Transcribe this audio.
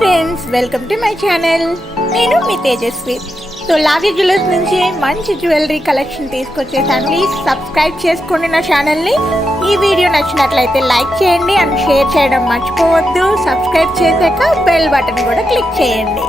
Friends, welcome to my channel. నేను మీ Tejaswi. So లావీ jewellers నుంచి మంచి జ్యువెలరీ కలెక్షన్ తీసుకొచ్చేసాను. ప్లీజ్ సబ్స్క్రైబ్ చేసుకోండి నా ఛానల్ని. ఈ వీడియో నచ్చినట్లయితే లైక్ చేయండి అండ్ షేర్ చేయడం మర్చిపోవద్దు. సబ్స్క్రైబ్ చేశాక బెల్ బటన్ కూడా క్లిక్ చేయండి.